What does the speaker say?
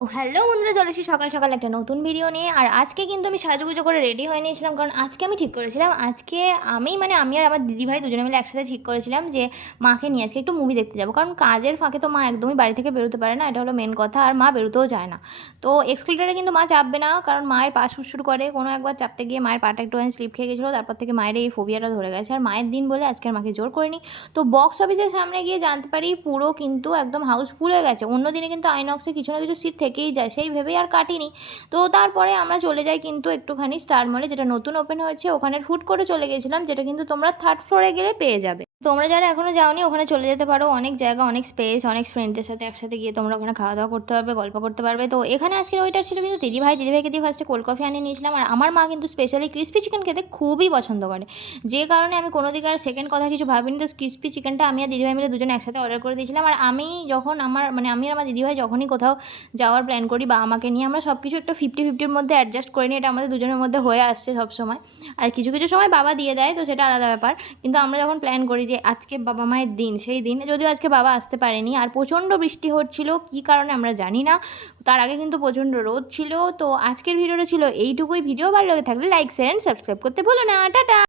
Hello বন্ধুরা, চলে এসেছি সকাল সকাল একটা নতুন ভিডিও নিয়ে। আর আজকে কিন্তু আমি সাজুগুজু করে রেডি হয়ে নিয়েছিলাম, কারণ আজকে আমি ঠিক করেছিলাম আজকে আমি আর আমার দিদিভাই দুজনে মিলে একসাথে ঠিক করেছিলাম যে মাকে নিয়ে আজকে একটু মুভি দেখতে যাবো। কারণ কাজের ফাঁকে তো মা একদমই বাড়ি থেকে বেরোতে পারে না, এটা হলো মেন কথা। আর মা বেরোতেও চায় না। তো এক্সকেলেটারে কিন্তু মা চাপবে না, কারণ মায়ের পা সুরসুর করে। কোনো একবার চাপতে গিয়ে মায়ের পাটা একটুখানি স্লিপ খেয়ে গেছিলো, তারপর থেকে মায়ের এই ফোবিয়াটা ধরে গেছে। আর মায়ের দিন বলে আজকে আর মাকে জোর করিনি। তো বক্স অফিসের সামনে গিয়ে জানতে পারি পুরো কিন্তু একদম হাউসফুল হয়ে গেছে। অন্য দিনে কিন্তু আইনক্সে কিছু না কিছু সিট থেকেই যায়, সেই ভেবেই আর কাটিনি। তো তারপরে আমরা চলে যাই কিন্তু একটুখানি স্টার মলে, যেটা নতুন ওপেন হয়েছে। ওখানে ফুড কোর্টে চলে গেছিলাম, যেটা কিন্তু তোমরা থার্ড ফ্লোরে গেলে পেয়ে যাবে। তোমরা যারা এখনও যাওনি ওখানে চলে যেতে পারো। অনেক জায়গা, অনেক স্পেস, অনেক ফ্রেন্ডদের সাথে একসাথে গিয়ে তোমরা ওখানে খাওয়া দাওয়া করতে পারবে, গল্প করতে পারবে। তো এখানে আজকের ওইটার ছিল কিন্তু দিদিভাইকে দিয়ে ফার্স্টে কোল্ড কফি আনিয়ে নিয়েছিলাম। আর আমার মা কিন্তু স্পেশালি ক্রিস্পি চিকেন খেতে খুবই পছন্দ করে, যে কারণে আমি কোনো দিকে আর সেকেন্ড কথা কিছু ভাবিনি। তো ক্রিস্পি চিকেনটা আমি আর দিদিভাই মিলে দুজনে একসাথে অর্ডার করে দিয়েছিলাম। আর আমি যখন আমি আর আমার দিদিভাই যখনই কোথাও যাওয়ার প্ল্যান করি বা আমাকে নিয়ে, আমরা সব কিছু একটা 50-50-র মধ্যে অ্যাডজাস্ট করে নিই। এটা আমাদের দুজনের মধ্যে হয়ে আসছে সবসময়। আর কিছু কিছু সময় বাবা দিয়ে দেয়, তো সেটা আলাদা ব্যাপার। কিন্তু আমরা যখন প্ল্যান করি যে আজকে বাবা মায়ের দিন, সেই দিন যদিও আজকে বাবা আসতে পারেনি। আর প্রচণ্ড বৃষ্টি হচ্ছিল, কী কারণে আমরা জানি না। তার আগে কিন্তু প্রচণ্ড রোদ ছিল। তো আজকের ভিডিওটা ছিল এইটুকুই। ভিডিও ভালো লাগে থাকলে লাইক, শেয়ার অ্যান্ড সাবস্ক্রাইব করতে ভুলো না। টাটা।